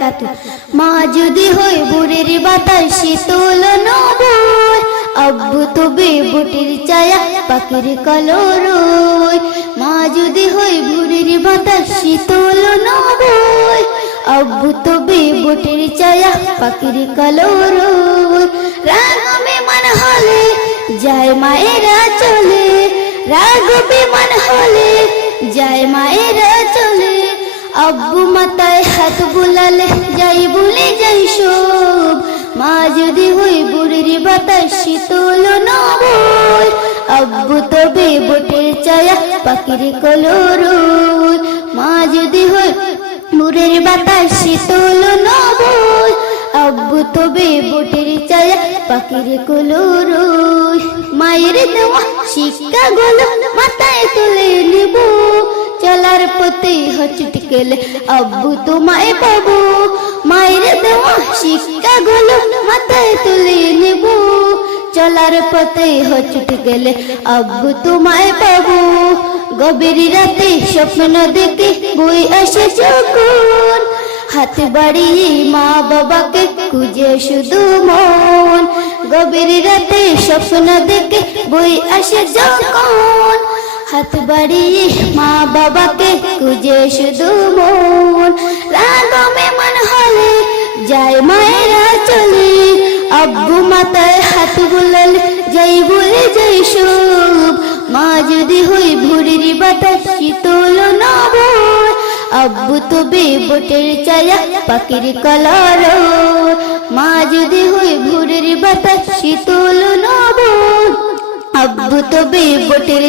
একাতু মা যদি হই বুড়ির বাতাস, শীতল নবই আব্বু তবে বুটির চায়া পাখির কলরই মা যদি হই বুড়ির বাতাস, শীতল নবই আব্বু তবে বুটির চায়া পাখির কলরই রাগমে মন হলে যায় মায়েরা চলে। রাগ বিমান হলে যায় মায়েরা আব্বু মাতায় হাত বুলালে যাই বলে যাই সব। মা যদি হই বুড়ির বাতাস শীতল নবই আব্বু তবে বটের চায়া পাখির কলর মা যদি হই বুড়ির বাতাস শীতল নবই আব্বু তবে বটের চায়া পাখির কলর মায়ের দেওয়া শিক্ষা গুলো মাথায় তুলে নিব। চলার পথে হচট গেলে আব্বু তোমায় পাবো, মায়ের দেওয়া শিক্ষা গুলো মাথায় তুলে নেব। চলার পথে হচট গেলে আব্বু তোমায় পাবো। গভীর রাতে স্বপ্ন দেখে বই আসে যখন। হাত বাড়িয়ে মা বাবাকে খুঁজে শুধু মন। গভীর রাতে স্বপ্ন দেখে বই আসে যখন। হাত বাড়িয়ে মা বাবাকে খুঁজে শুধু মন। রাগমে মন হলে যায় মায়েরা চলে। আব্বু মাথায় হাত বুলাল, যাই বলে যাই সব। মা যদি হই ভুরির বাতাস, শীতল নব আব্বু তবে বটের চায়া পাখির কলার। মা যদি হই ভুরির বাতাস, শীতল নব আব্বু তবে বটের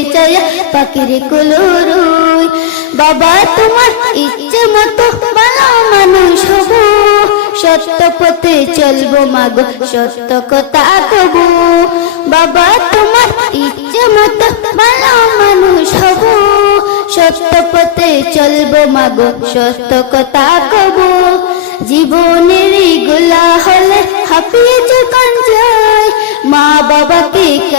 পাখির কলরই। বাবা, তোমার ইচ্ছে মতো ভালো মানুষ হব। সত্য পথে চলবো মাগো, সত্য কথা কব। বাবা, তোমার ইচ্ছে মতো ভালো মানুষ হব। সত্য পথে চলবো মাগো, সত্য কথা কব। জীবনের গোলা হলে হাঁপিয়ে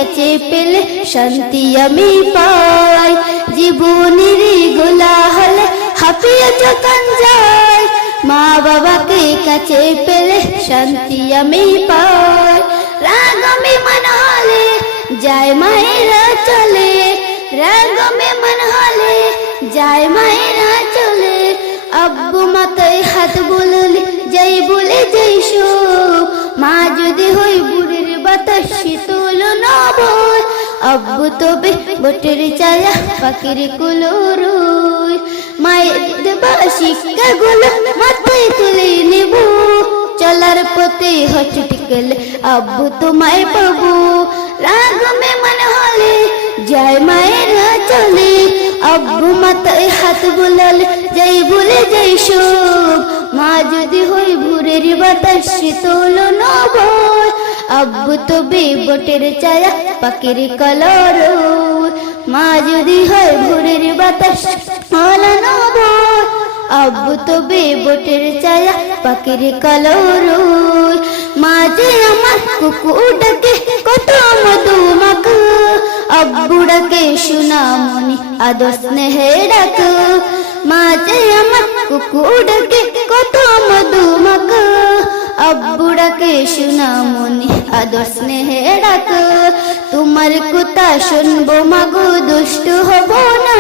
কাছে পেলে শান্তি আমি পাই। জীবনের গোলা হলে হাঁপিয়ে যখন যায় মা বাবাকে কাছে পেলে শান্তি আমি পাই। রাগমে মন হলে যায় মায়েরা চলে। রাগমে মন হলে যায় মায়েরা চলে। আব্বু মাথায় হাত বললে, যাই বলে যাই মা যদি হই বুড়ির বাতাস শীতল নবই আব্বু তবে বটের চায়া পাখির মায়ের মাথায় তুলে নেব। চলার পথে হচট গেলে আব্বু তোমায় পাবো। রাগমে মন হলে যায় মায়েরা চলে আব্বু মাথায় হাত বুলালে, যাই বলে যাই সব। মা যদি হই ভুরের বাতাস, শীতল নবই আব্বু তবে বটের চায়া পাখির কলর মা যদি হয় ভোরের বাতাস মালা নবই আব্বু তবে বটের চায়া পাখির কলর মাঝে আমার কুকুর ডাকে কত মধু মাখ আব্বু ডাকে সুনামনি আদর স্নেহে ডাক মাঝে আমার কুকুর ডাকে কত মধু মাখ আব্বু ডাকে সুনামনি আদর স্নেহে ডাক তোমার কথা শুনব মাগো, দুষ্ট হব না।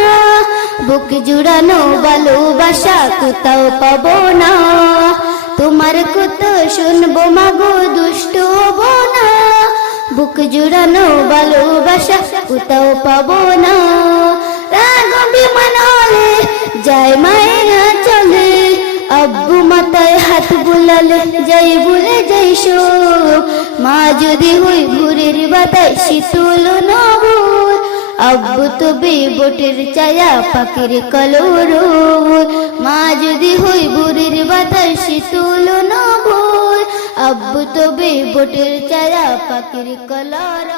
বুক জুড়ানো ভালোবাসা কোথাও পাবো না। তোমার কথা শুনব মাগো, দুষ্ট হব না। বুক জুড়ানো ভালোবাসা কোথাও পাবো না। রাগ বিমান হলে চলে আব্বু মাথায় হাত বুলালে, যাই বলে যাই সব মা যদি হই ভুরের বাতায় শীতল নব আব্বু তবে বটের চায়া পাখির কলর। মা যদি হই ভুরের বাতায় শীতল নব আব্বু তবে বটের চায়া পাখির কলর।